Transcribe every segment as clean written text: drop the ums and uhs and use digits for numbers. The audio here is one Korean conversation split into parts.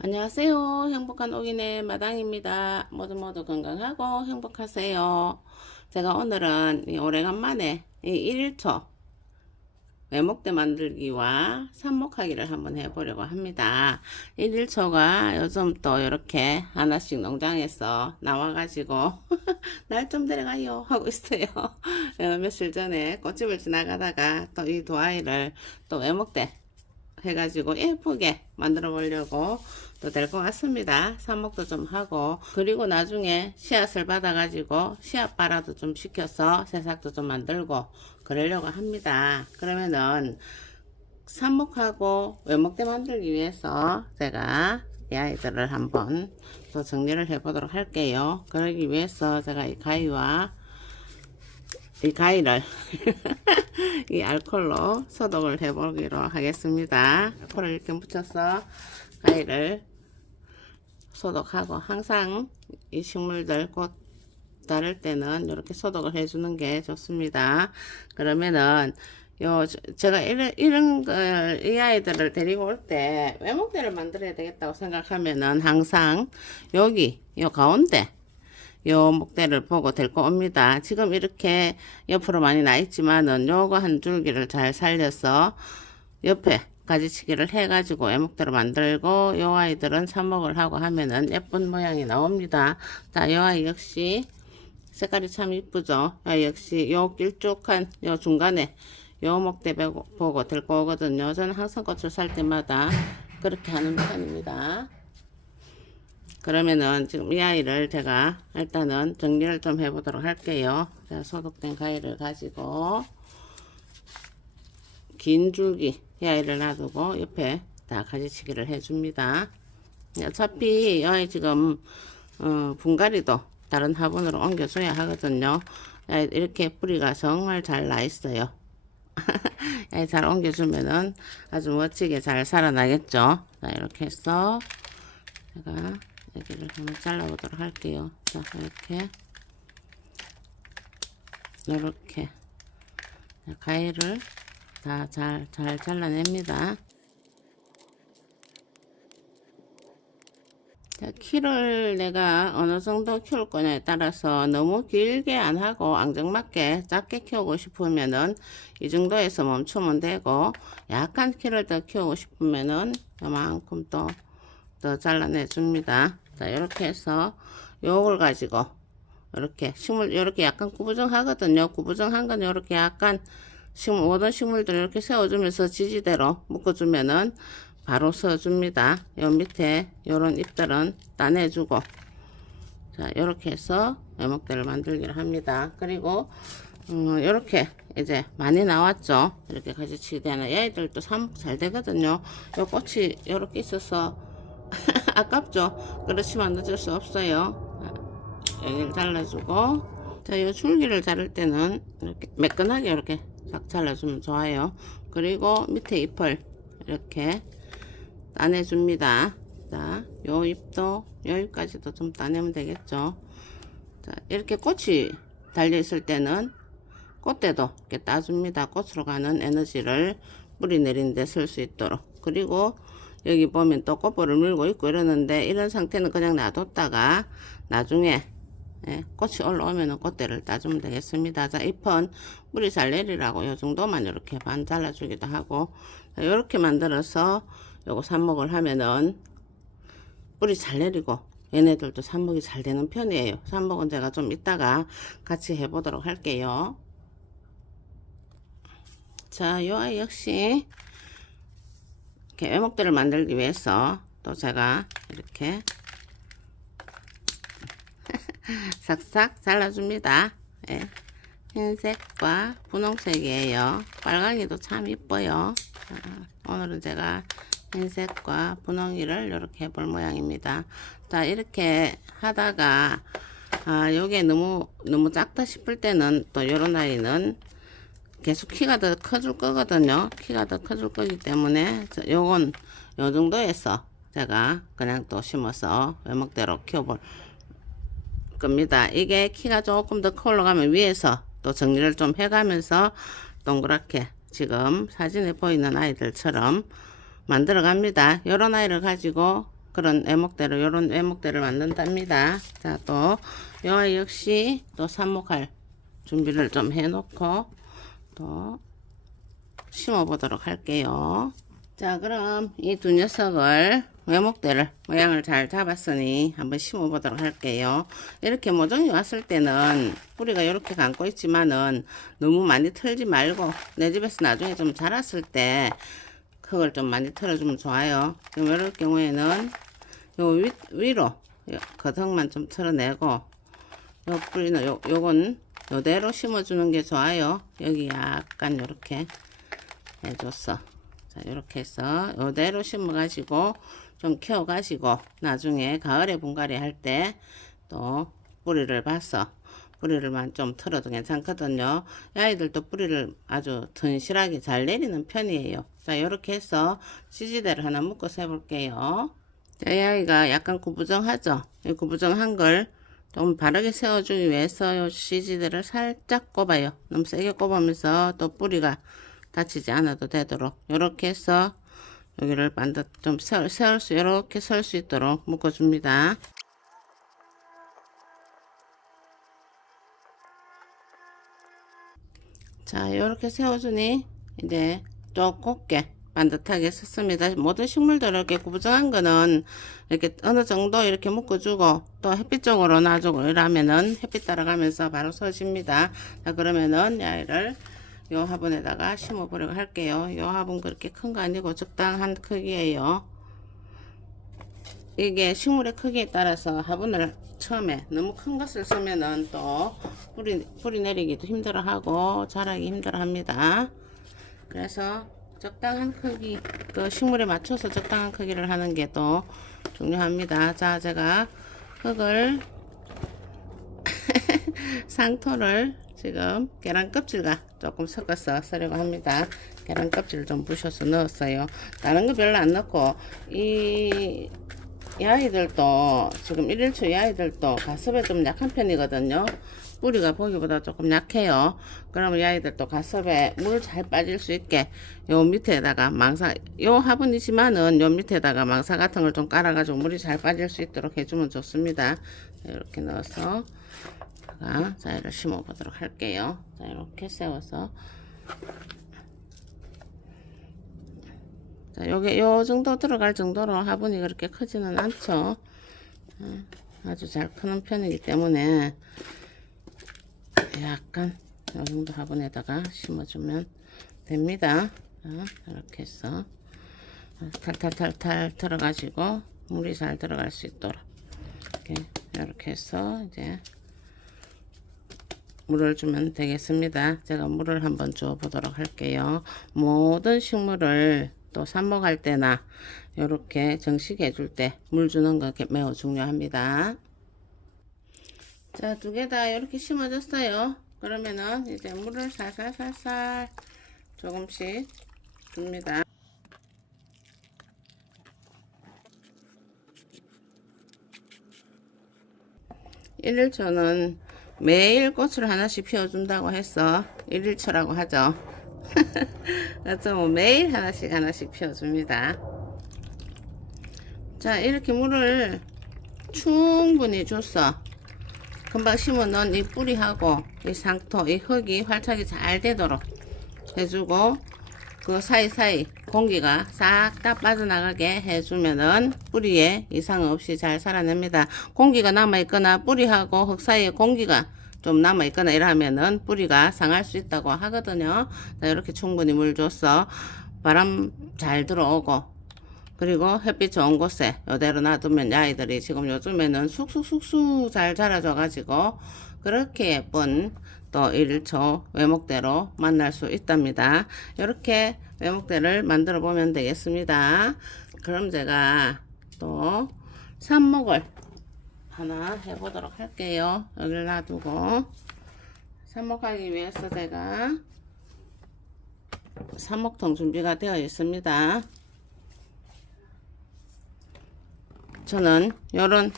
안녕하세요. 행복한 오기네 마당입니다. 모두 건강하고 행복하세요. 제가 오늘은 오래간만에 이 1일초 외목대 만들기와 삽목하기를 한번 해보려고 합니다. 1일초가 요즘 또 이렇게 하나씩 농장에서 나와가지고 날 좀 데려가요 하고 있어요. 며칠 전에 꽃집을 지나가다가 또 이 두 아이를 또 외목대 해가지고 예쁘게 만들어 보려고 또 될 것 같습니다. 삽목도 좀 하고, 그리고 나중에 씨앗을 받아 가지고 씨앗 발화도 좀 시켜서 새싹도 좀 만들고 그러려고 합니다. 그러면은 삽목하고 외목대 만들기 위해서 제가 이 아이들을 한번 또 정리를 해 보도록 할게요. 그러기 위해서 제가 이 가위를 이 알콜로 소독을 해보기로 하겠습니다. 알콜을 이렇게 묻혀서 가위를 소독하고, 항상 이 식물들 꽃 자를 때는 이렇게 소독을 해주는 게 좋습니다. 그러면은 제가 이런 걸, 이 아이들을 데리고 올 때 외목대를 만들어야 되겠다고 생각하면은 항상 여기 요 가운데 요 목대를 보고 데리고 옵니다. 지금 이렇게 옆으로 많이 나 있지만은 요거 한 줄기를 잘 살려서 옆에 가지치기를 해가지고 외목대로 만들고, 요 아이들은 삽목을 하고 하면은 예쁜 모양이 나옵니다. 자, 요 아이 역시 색깔이 참 이쁘죠. 역시 요 길쭉한 요 중간에 요 목대 보고 데리고 오거든요. 저는 항상 꽃을 살 때마다 그렇게 하는 편입니다. 그러면은 지금 이 아이를 제가 일단은 정리를 좀 해보도록 할게요. 자, 소독된 가위를 가지고 긴 줄기 이 아이를 놔두고 옆에 다 가지치기를 해줍니다. 어차피 이 아이 지금 분갈이도 다른 화분으로 옮겨줘야 하거든요. 이렇게 뿌리가 정말 잘 나 있어요. 잘 옮겨주면은 아주 멋지게 잘 살아나겠죠. 자, 이렇게 해서 제가 여기를 한번 잘라보도록 할게요. 자, 이렇게 가위를 다 잘 잘라냅니다. 자, 키를 내가 어느 정도 키울 거냐에 따라서 너무 길게 안 하고 앙증맞게 작게 키우고 싶으면은 이 정도에서 멈추면 되고, 약간 키를 더 키우고 싶으면은 요만큼 또 더 잘라내 줍니다. 자, 이렇게 해서 요걸 가지고 이렇게 식물 이렇게 약간 구부정하거든요. 구부정한 건 이렇게 약간 모든 식물들 이렇게 세워주면서 지지대로 묶어주면은 바로 서줍니다. 요 밑에 요런 잎들은 따내주고, 자, 요렇게 해서 외목대를 만들기를 합니다. 그리고 요렇게 이제 많이 나왔죠. 이렇게 가지치기 되는 얘들도 삽목 잘 되거든요. 요 꽃이 요렇게 있어서 아깝죠. 그렇지만 늦을 수 없어요. 여기를 잘라주고, 자, 요 줄기를 자를 때는 이렇게 매끈하게 이렇게 싹 잘라주면 좋아요. 그리고 밑에 잎을 이렇게 따내줍니다. 자, 요 잎도, 요 잎까지도 좀 따내면 되겠죠. 자, 이렇게 꽃이 달려 있을 때는 꽃대도 이렇게 따줍니다. 꽃으로 가는 에너지를 뿌리 내리는데 쓸 수 있도록. 그리고 여기 보면 또 꽃볼을 물고 있고 이러는데, 이런 상태는 그냥 놔뒀다가 나중에 꽃이 올라오면 꽃대를 따주면 되겠습니다. 자, 잎은 뿌리 잘 내리라고 요 정도만 이렇게 반 잘라주기도 하고, 이렇게 만들어서 요거 삽목을 하면은 뿌리 잘 내리고 얘네들도 삽목이 잘 되는 편이에요. 삽목은 제가 좀 이따가 같이 해보도록 할게요. 자, 요 아이 역시 이렇게 외목대를 만들기 위해서 또 제가 이렇게 싹싹 잘라줍니다. 예. 흰색과 분홍색이에요. 빨강이도 참 이뻐요. 오늘은 제가 흰색과 분홍이를 이렇게 해볼 모양입니다. 자, 이렇게 하다가 요게 너무 작다 싶을 때는 또 요런 아이는 계속 키가 더 커질 거거든요. 키가 더 커질 거기 때문에 요건 요 정도에서 제가 그냥 또 심어서 외목대로 키워볼 겁니다. 이게 키가 조금 더 커 올라가면 위에서 또 정리를 좀 해가면서 동그랗게 지금 사진에 보이는 아이들처럼 만들어 갑니다. 요런 아이를 가지고 그런 애목대로 요런 애목대를 만든답니다. 자, 또 요 아이 역시 또 삽목할 준비를 좀 해 놓고 또 심어 보도록 할게요. 자, 그럼 이 두 녀석을 외목대를 모양을 잘 잡았으니 한번 심어 보도록 할게요. 이렇게 모종이 왔을 때는 뿌리가 이렇게 감고 있지만은 너무 많이 털지 말고 내 집에서 나중에 좀 자랐을 때 흙을 좀 많이 털어주면 좋아요. 그럼 이럴 경우에는 요 위로 겉흙만 좀 털어내고 요 뿌리는 요건 요대로 심어주는 게 좋아요. 여기 약간 요렇게 해줬어. 자, 이렇게 해서 요대로 심어 가지고 좀 키워 가지고 나중에 가을에 분갈이 할 때 또 뿌리를 봐서 뿌리를만 좀 털어도 괜찮거든요. 이 아이들도 뿌리를 아주 튼실하게 잘 내리는 편이에요. 자, 이렇게 해서 CG대를 하나 묶어서 해볼게요. 자, 이 아이가 약간 구부정하죠. 이 구부정한 걸 좀 바르게 세워주기 위해서 이 CG대를 살짝 꼽아요. 너무 세게 꼽으면서 또 뿌리가 다치지 않아도 되도록 이렇게 해서 여기를 반듯 좀 세울 수 이렇게 설 수 있도록 묶어줍니다. 자, 이렇게 세워주니 이제 좀 곱게 반듯하게 섰습니다. 모든 식물들 이렇게 구부정한 거는 이렇게 어느 정도 이렇게 묶어주고 또 햇빛 쪽으로 놔주고 이러면은 햇빛 따라가면서 바로 서집니다. 자, 그러면은 이 아이를 요 화분에다가 심어 보려고 할게요. 요 화분 그렇게 큰 거 아니고 적당한 크기예요. 이게 식물의 크기에 따라서 화분을 처음에 너무 큰 것을 쓰면은 또 뿌리 내리기도 힘들어 하고 자라기 힘들어 합니다. 그래서 적당한 크기, 그 식물에 맞춰서 적당한 크기를 하는 게 또 중요합니다. 자, 제가 흙을 상토를 지금 계란 껍질과 조금 섞어서 쓰려고 합니다. 계란 껍질을 좀 부셔서 넣었어요. 다른 거 별로 안 넣고 이 아이들도 지금 1일초 이 아이들도 가습에 좀 약한 편이거든요. 뿌리가 보기보다 조금 약해요. 그러면 이 아이들도 가습에 물 잘 빠질 수 있게 요 밑에다가 망사, 요 화분이지만은 요 밑에다가 망사 같은 걸 좀 깔아가지고 물이 잘 빠질 수 있도록 해주면 좋습니다. 이렇게 넣어서 자, 이를 심어 보도록 할게요. 자, 이렇게 세워서 자, 요게 요 정도 들어갈 정도로 화분이 그렇게 크지는 않죠. 아주 잘 크는 편이기 때문에 약간 요 정도 화분에다가 심어주면 됩니다. 이렇게 해서 탈탈탈탈 들어가지고 물이 잘 들어갈 수 있도록 이렇게 해서 이제 물을 주면 되겠습니다. 제가 물을 한번 줘 보도록 할게요. 모든 식물을 또 삽목할 때나 이렇게 정식해 줄 때 물 주는 거 매우 중요합니다. 자, 두 개 다 이렇게 심어졌어요. 그러면은 이제 물을 살살살살 조금씩 줍니다. 1일초는 매일 꽃을 하나씩 피워준다고 해서 1일초라고 하죠. 그래서 뭐 매일 하나씩 피워줍니다. 자, 이렇게 물을 충분히 줬어. 금방 심어 놓은 이 뿌리하고 이 상토, 이 흙이 활착이 잘 되도록 해주고 그 사이사이 공기가 싹 다 빠져나가게 해주면은 뿌리에 이상 없이 잘 살아냅니다. 공기가 남아있거나 뿌리하고 흙 사이에 공기가 좀 남아있거나 이러면은 뿌리가 상할 수 있다고 하거든요. 자, 이렇게 충분히 물 줬어. 바람 잘 들어오고 그리고 햇빛 좋은 곳에 이대로 놔두면 아이들이 지금 요즘에는 쑥쑥쑥쑥 잘 자라줘 가지고 그렇게 예쁜 또 1일초 외목대로 만날 수 있답니다. 이렇게 외목대를 만들어 보면 되겠습니다. 그럼 제가 또 삽목을 하나 해보도록 할게요. 여기를 놔두고 삽목하기 위해서 제가 삽목통 준비가 되어 있습니다. 저는 요런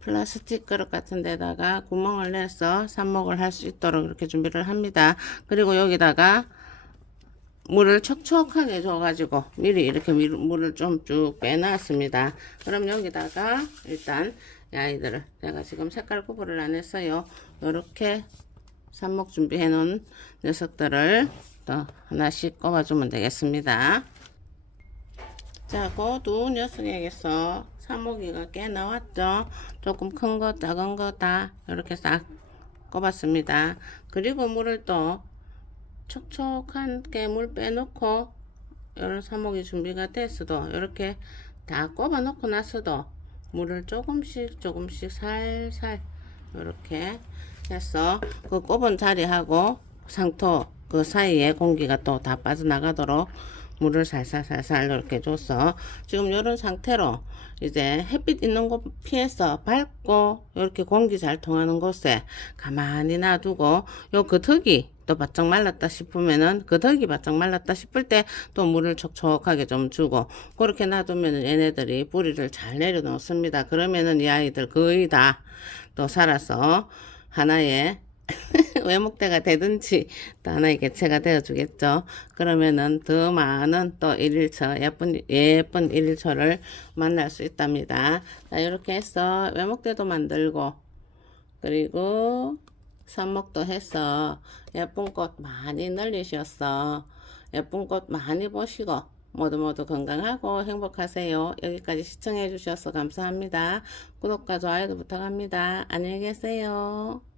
플라스틱 그릇 같은 데다가 구멍을 내서 삽목을 할 수 있도록 이렇게 준비를 합니다. 그리고 여기다가 물을 촉촉하게 줘가지고 미리 이렇게 물을 좀 쭉 빼놨습니다. 그럼 여기다가 일단 이 아이들을 제가 지금 색깔 구분을 안 했어요. 이렇게 삽목 준비해 놓은 녀석들을 또 하나씩 꼽아주면 되겠습니다. 자, 그 두 녀석에게서 삽목이가 꽤 나왔죠. 조금 큰 거 작은 거 다 이렇게 싹 꼽았습니다. 그리고 물을 또 촉촉하게 물 빼놓고 이런 삽목이 준비가 됐어도 이렇게 다 꼽아 놓고 나서도 물을 조금씩 살살 이렇게 해서 그 꼽은 자리하고 상토 그 사이에 공기가 또 다 빠져나가도록 물을 살살살살 이렇게 줘서 지금 이런 상태로 이제 햇빛 있는 곳 피해서 밝고 이렇게 공기 잘 통하는 곳에 가만히 놔두고 요 겉흙이 또 바짝 말랐다 싶으면은 겉흙이 바짝 말랐다 싶을 때 또 물을 촉촉하게 좀 주고 그렇게 놔두면은 얘네들이 뿌리를 잘 내려놓습니다. 그러면은 이 아이들 거의 다 또 살아서 하나의 외목대가 되든지 또 하나의 개체가 되어 주겠죠. 그러면은 더 많은 또 일일처 예쁜 일일처를 만날 수 있답니다. 자, 이렇게 해서 외목대도 만들고 그리고 삽목도 해서 예쁜 꽃 많이 늘리셨어. 예쁜 꽃 많이 보시고 모두 건강하고 행복하세요. 여기까지 시청해 주셔서 감사합니다. 구독과 좋아요도 부탁합니다. 안녕히 계세요.